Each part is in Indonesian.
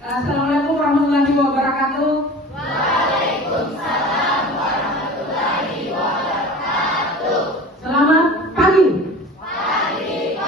Assalamualaikum warahmatullahi wabarakatuh. Waalaikumsalam warahmatullahi wabarakatuh. Selamat pagi. Pagi,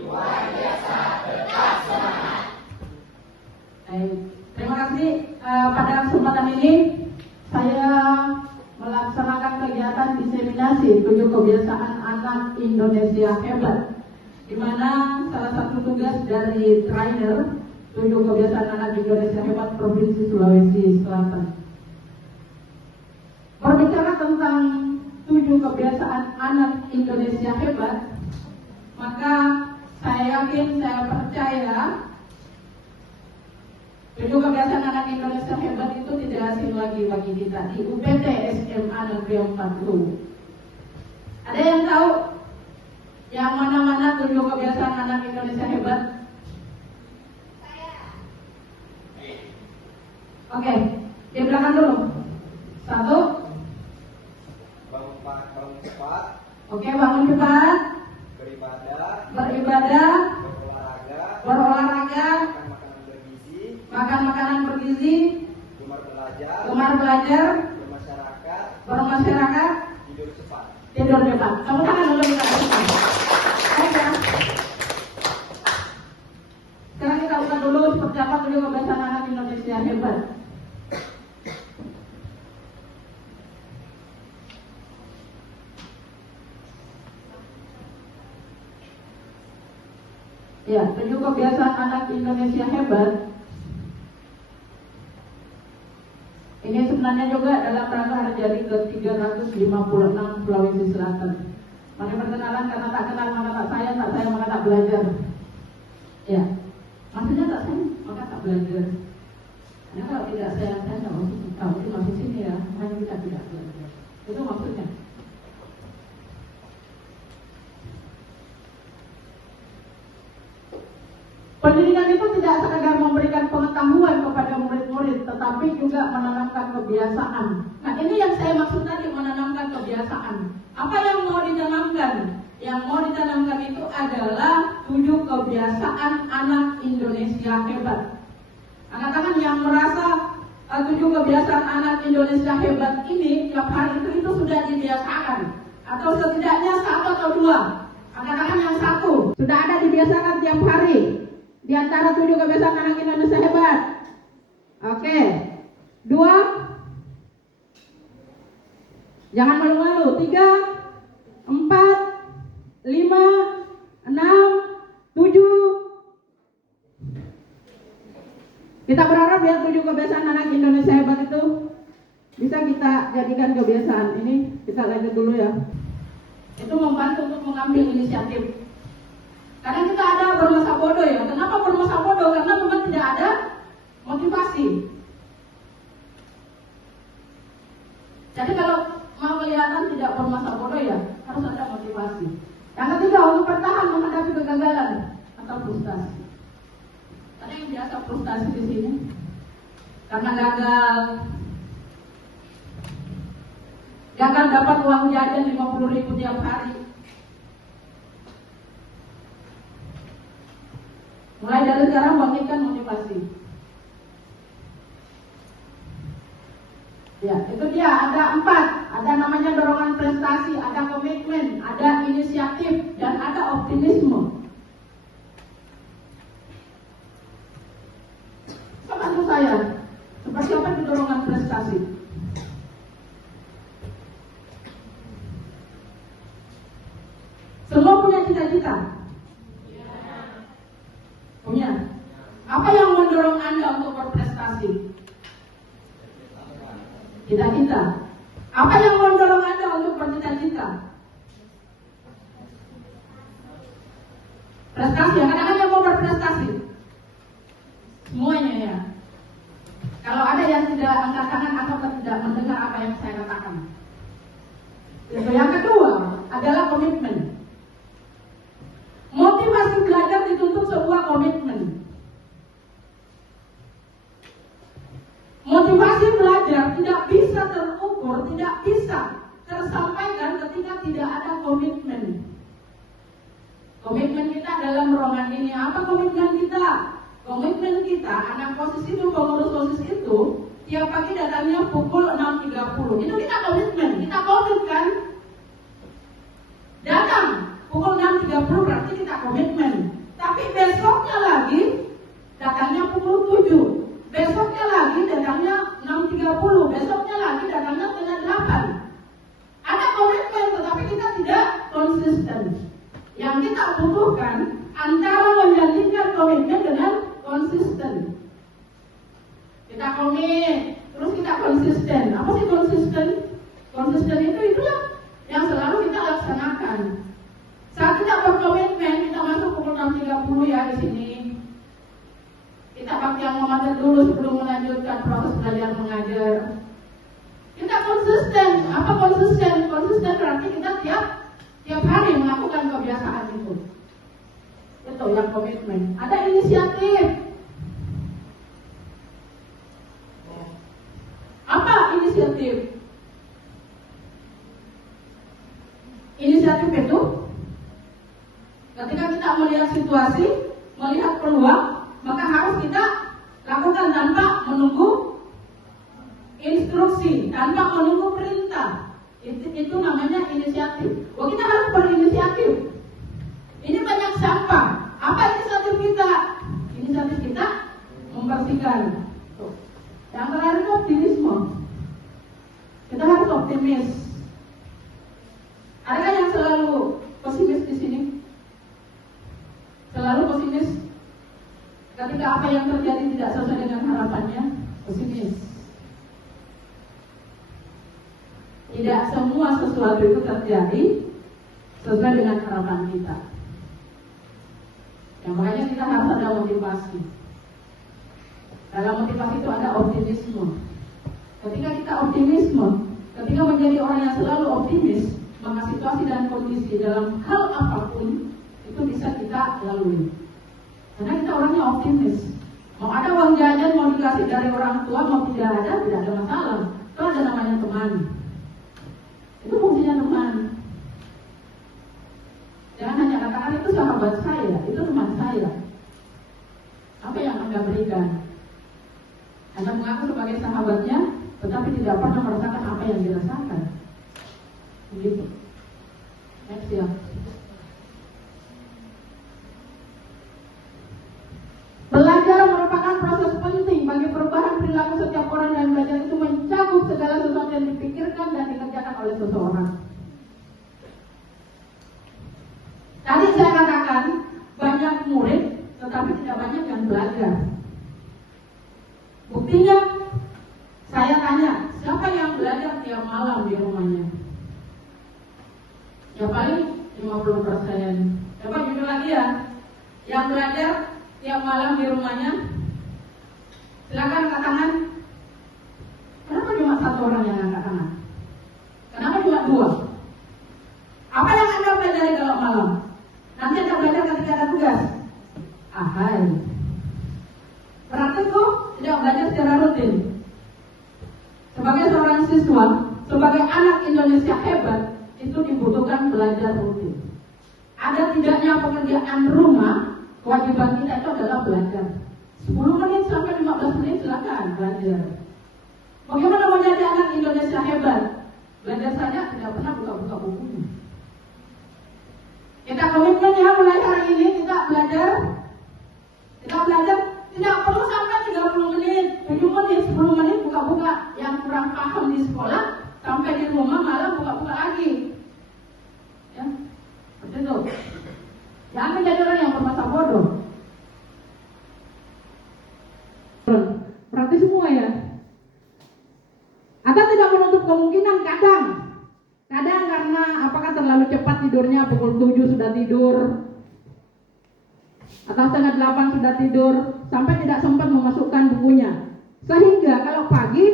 luar biasa, tetap semangat. Terima kasih. Pada kesempatan ini saya melaksanakan kegiatan diseminasi 7 kebiasaan anak Indonesia hebat, di mana salah satu tugas dari trainer 7 kebiasaan anak Indonesia hebat Provinsi Sulawesi Selatan. Berbicara tentang 7 kebiasaan anak Indonesia hebat, maka saya yakin, saya percaya 7 kebiasaan anak Indonesia hebat itu tidak asing lagi bagi kita di UPT SMA Negeri 40. Ada yang tahu yang mana-mana 7 kebiasaan anak Indonesia hebat? Oke, di belakang dulu. 1. Bangun cepat. Oke, bangun cepat. Beribadah. Berolahraga. Makan makanan bergizi. Gemar belajar. Bermasyarakat. Tidur cepat. Kamu tangan dulu kita buka. Oke. Sekarang kita buka dulu seperti apa 7 kebiasaan anak Indonesia hebat. Ya, 7 kebiasaan anak Indonesia hebat. Ini sebenarnya juga dalam rangka hari jadi ke-356 Sulawesi Selatan. Mari perkenalan, karena tak kenal maka tak sayang, tak sayang maka tak belajar. Ya, maksudnya tak sayang maka tak belajar. Karena kalau tidak sayang saya nggak masuk kamu itu masuk sini ya, hanya kita tidak belajar. Itu maksudnya. Pendidikan itu tidak sekadar memberikan pengetahuan kepada murid-murid, tetapi juga menanamkan kebiasaan. Nah, ini yang saya maksud tadi, menanamkan kebiasaan. Apa yang mau ditanamkan? Yang mau ditanamkan itu adalah 7 kebiasaan anak Indonesia hebat. Anak-anak yang merasa 7 kebiasaan anak Indonesia hebat ini tiap hari itu sudah dibiasakan, atau setidaknya 1 atau 2. Anak-anak yang 1 sudah ada dibiasakan tiap hari. Di antara 7 kebiasaan anak Indonesia hebat. Oke. 2. Jangan malu-malu. 3, 4, 5, 6, 7. Kita berharap ya 7 kebiasaan anak Indonesia hebat itu bisa kita jadikan kebiasaan. Ini kita lanjut dulu ya. Itu membantu untuk mengambil inisiatif. Kadang kita ada bermasa bodoh ya. Kenapa bermasa bodoh? Karena memang tidak ada motivasi. Jadi kalau mau kelihatan tidak bermasa bodoh ya, harus ada motivasi. Yang ketiga, untuk bertahan menghadapi kegagalan atau frustasi. Ada yang biasa frustasi di sini karena gagal dapat uang jajan 50.000 tiap hari. Mulai dari sekarang bangkitkan motivasi. Ya, itu dia, ada 4. Ada namanya dorongan prestasi, ada komitmen, ada inisiatif, dan ada optimisme. Bantu saya, seperti apa itu dorongan prestasi? Semua punya cita-cita? Punya. Apa yang mendorong Anda untuk berprestasi? Cita-cita. Apa yang mendorong Anda untuk bercita-cita? Prestasi. Kadang-kadang yang mau berprestasi. Semuanya ya. Kalau ada yang tidak angkat tangan atau tidak mendengar apa yang saya katakan. Yang kedua adalah komitmen. Motivasi belajar dituntut sebuah komitmen. Motivasi belajar tidak bisa terukur, tidak bisa tersampaikan ketika tidak ada komitmen. Komitmen kita dalam ruangan ini, apa komitmen kita? Komitmen kita kita, anak OSIS itu, pengurus OSIS itu, tiap pagi datangnya pukul 6.30. Itu kita komitmen, kita komit kan? Datang pukul 6.30 berarti kita komitmen. Tapi besoknya lagi datangnya pukul 7. Besoknya lagi datangnya 6.30. Besoknya lagi datangnya setengah 8. Ada komitmen tetapi kita tidak konsisten. Yang kita butuhkan antara menjadikan komitmen dengan konsisten. Kita komit, terus kita konsisten. Apa sih konsisten? Konsisten itu yang selalu kita laksanakan. Saat kita berkomitmen, kita masuk pukul 6.30 ya di sini. Kita pakai yang mengajar dulu sebelum melanjutkan proses belajar mengajar. Kita konsisten. Apa konsisten? Konsisten berarti kita tiap hari melakukan kebiasaan itu. Itu yang komitmen. Ada inisiatif. Apa inisiatif? Inisiatif itu ketika kita melihat situasi, melihat peluang, maka harus kita lakukan tanpa menunggu instruksi, tanpa menunggu perintah. Itu namanya inisiatif. Kita harus berinisiatif. Ini banyak sampah. Apa inisiatif kita? Inisiatif kita membersihkan. Yang terakhir itu optimisme. Kita harus optimis. Adakah yang selalu pesimis di sini? Selalu pesimis. Ketika apa yang terjadi tidak sesuai dengan harapannya, pesimis. Tidak semua sesuatu itu terjadi sesuai dengan harapan kita. Yang makanya kita harus ada motivasi. Dalam motivasi itu ada optimisme. Ketika kita optimisme, ketika menjadi orang yang selalu optimis, maka situasi dan kondisi dalam hal apapun itu bisa kita lalui. Karena kita orangnya optimis. Mau ada uang jajan, mau dikasih dari orang tua, mau tidak ada masalah. Itu ada namanya teman. Itu fungsinya teman. Jangan hanya katakan itu sahabat saya, itu teman saya. Apa yang Anda berikan? Anda mengaku sebagai sahabatnya, tetapi tidak pernah merasakan apa yang dirasakan. Begitu. Next ya. Belajar merupakan proses penting bagi perubahan perilaku setiap orang, dan belajar itu mencakup segala sesuatu yang dipikirkan dan dikerjakan oleh seseorang. Tadi saya katakan banyak murid, tetapi tidak banyak yang belajar. Buktinya, saya tanya, siapa yang belajar tiap malam di rumahnya? Ya paling 50%. Coba jujur lagi ya, yang belajar tiap malam di rumahnya, silakan angkat tangan. Kenapa cuma satu orang yang angkat tangan? Kenapa cuma 2? Apa yang Anda pelajari kalau malam? Nanti Anda belajar ketika ada tugas. Ahai. Berarti kok tidak belajar secara rutin. Sebagai seorang siswa, sebagai anak Indonesia hebat, itu dibutuhkan belajar rutin. Ada tidaknya pekerjaan rumah, kewajiban kita itu adalah belajar. 10 menit sampai 15 menit silakan belajar. Bagaimana menjadi anak Indonesia hebat? Belajar saja tidak pernah buka-buka bukunya. Kita komitmen ya, mulai hari ini kita belajar. Kita belajar tidak perlu sampai 30 menit, 7 menit, 10 menit buka-buka. Yang kurang paham di sekolah, sampai di rumah malah buka-buka lagi. Ya, seperti itu. Jangan menjadi orang yang bermasa bodoh. Berarti semua ya. Atau tidak menutup kemungkinan kadang karena apakah terlalu cepat tidurnya, pukul 7 sudah tidur, atau setengah 8 sudah tidur, sampai tidak sempat memasukkan bukunya. Sehingga kalau pagi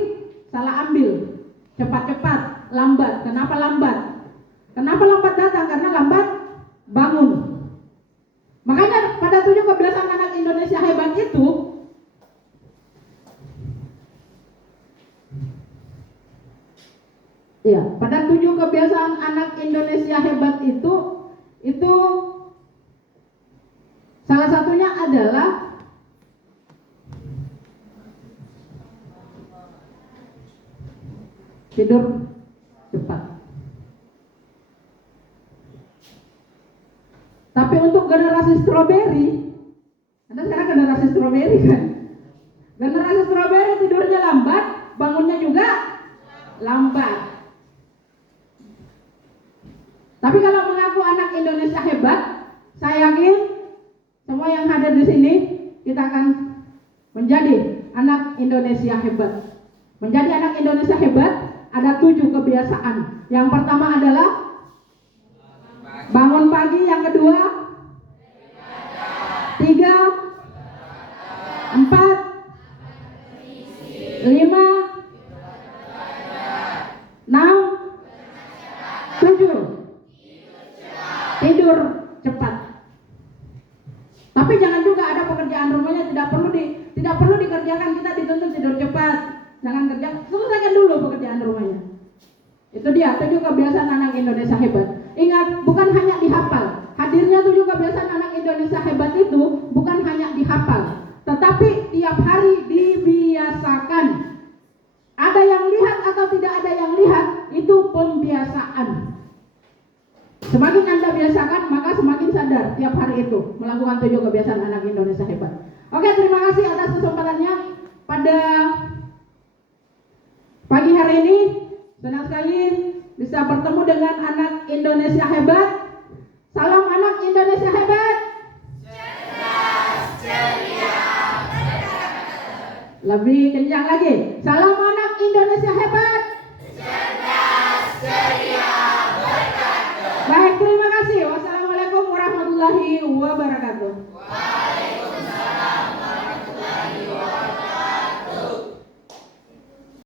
salah ambil, cepat-cepat, lambat. Kenapa lambat? Kenapa lambat datang? Karena lambat bangun. Makanya pada 7 kebiasaan anak Indonesia hebat itu, ya, pada 7 kebiasaan anak Indonesia hebat itu salah satunya adalah tidur cepat. Tapi untuk generasi stroberi, Anda sekarang generasi stroberi kan? Generasi stroberi tidurnya lambat, bangunnya juga lambat. Tapi kalau mengaku anak Indonesia hebat, saya yakin semua yang hadir di sini kita akan menjadi anak Indonesia hebat. Menjadi anak Indonesia hebat ada 7 kebiasaan. Yang pertama adalah bangun pagi, yang kedua 3, 4, 5, 6, 7 tidur cepat. Tapi jangan juga ada pekerjaan rumahnya tidak perlu dikerjakan, kita dituntut tidur cepat. Jangan kerja, selesaikan dulu pekerjaan rumahnya. Itu dia 7 kebiasaan anak Indonesia hebat. Ingat, bukan hanya dihafal. Hadirnya 7 kebiasaan anak Indonesia hebat itu bukan hanya dihafal, tetapi tiap hari dibiasakan. Ada yang lihat atau tidak ada yang lihat, itu pembiasaan. Semakin Anda biasakan, maka semakin sadar tiap hari itu melakukan 7 kebiasaan anak Indonesia hebat. Oke, terima kasih atas kesempatannya pada pagi hari ini. Senang sekali bisa bertemu dengan anak Indonesia hebat. Salam anak Indonesia hebat. Cerdas, ceria, Lebih kencang lagi. Salam anak Indonesia hebat. cerdas, ceria, Baik, terima kasih. Wassalamualaikum warahmatullahi wabarakatuh.